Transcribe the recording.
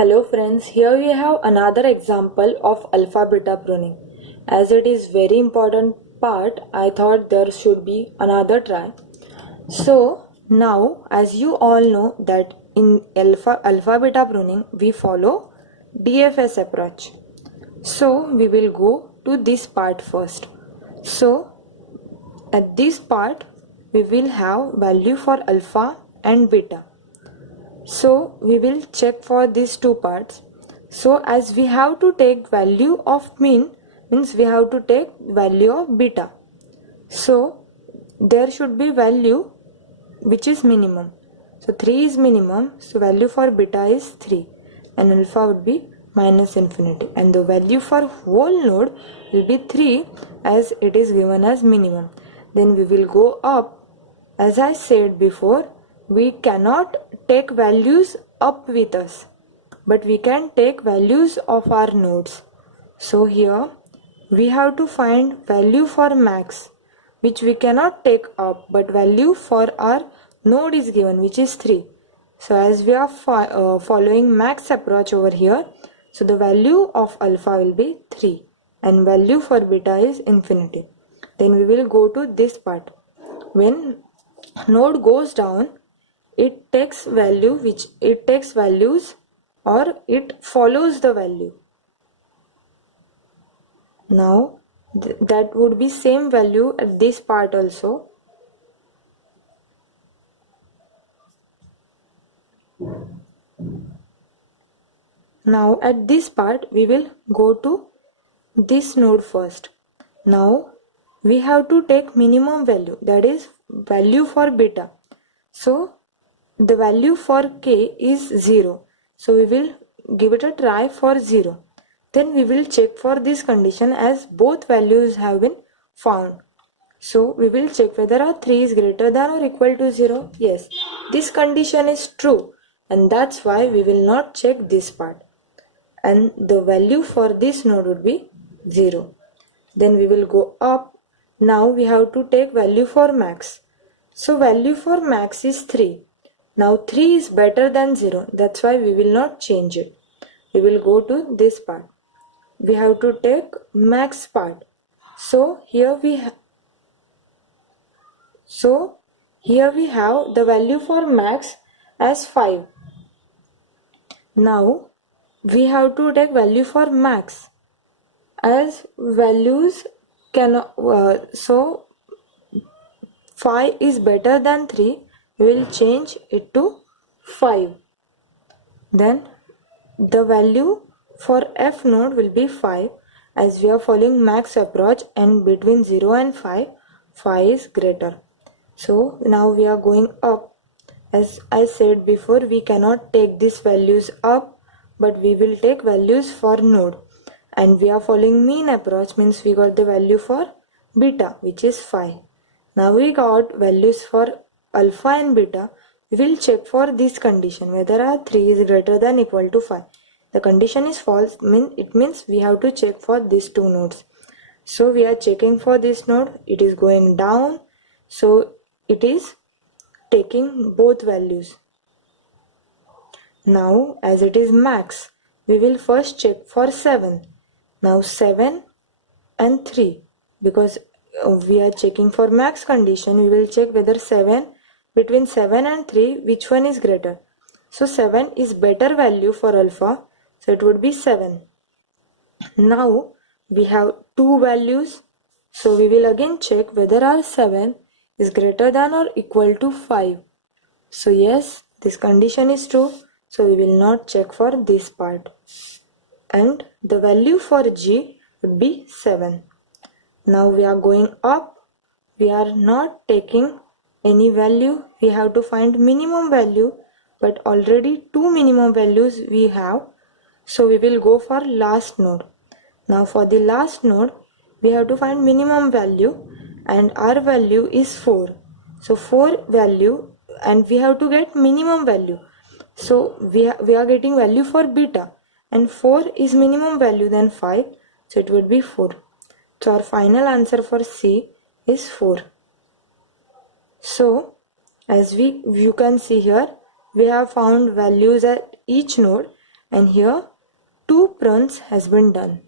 Hello friends, here we have another example of alpha beta pruning. As it is very important part, I thought there should be another try. So now, as you all know that in alpha beta pruning we follow DFS approach. So we will go to this part first. So at this part we will have value for alpha and beta. So we will check for these two parts. So as we have to take value of mean, means we have to take value of beta. So there should be value which is minimum. So 3 is minimum, so value for beta is 3 and alpha would be minus infinity, and the value for whole node will be 3 as it is given as minimum. Then we will go up. As I said before, we cannot take values up with us, but we can take values of our nodes. So here we have to find value for max, which we cannot take up, but value for our node is given, which is 3. So as we are following max approach over here, so the value of alpha will be 3 and value for beta is infinity. Then we will go to this part. When node goes down, it takes values or it follows the value. Now that would be same value at this part also. Now at this part we will go to this node first. Now we have to take minimum value, that is value for beta. So the value for k is 0. So we will give it a try for 0. Then we will check for this condition as both values have been found. So we will check whether our 3 is greater than or equal to 0. Yes, this condition is true, and that's why we will not check this part. And the value for this node would be 0. Then we will go up. Now we have to take value for max. So value for max is 3. Now 3 is better than 0. That's why we will not change it. We will go to this part. We have to take max part. So here we have the value for max as 5. Now we have to take value for max as values cannot. So 5 is better than 3. We will change it to 5. Then the value for F node will be 5 as we are following max approach, and between 0 and 5 is greater. So now we are going up. As I said before, we cannot take these values up, but we will take values for node, and we are following mean approach, means we got the value for beta, which is 5. Now we got values for alpha and beta. We will check for this condition whether our 3 is greater than or equal to 5. The condition is false, it means we have to check for these two nodes. So we are checking for this node. It is going down, so it is taking both values. Now as it is max, we will first check for 7. Now 7 and 3, because we are checking for max condition, we will check whether between 7 and 3 which one is greater. So 7 is better value for alpha, so it would be 7. Now we have two values, so we will again check whether our 7 is greater than or equal to 5. So yes, this condition is true, so we will not check for this part. And the value for G would be 7. Now we are going up. We are not taking any value. We have to find minimum value, but already two minimum values we have. So we will go for last node. Now for the last node, we have to find minimum value, and our value is 4. So 4 value, and we have to get minimum value. So we are getting value for beta, and 4 is minimum value than 5, so it would be 4. So our final answer for C is 4. So as you can see here, we have found values at each node, and here 2 pruns has been done.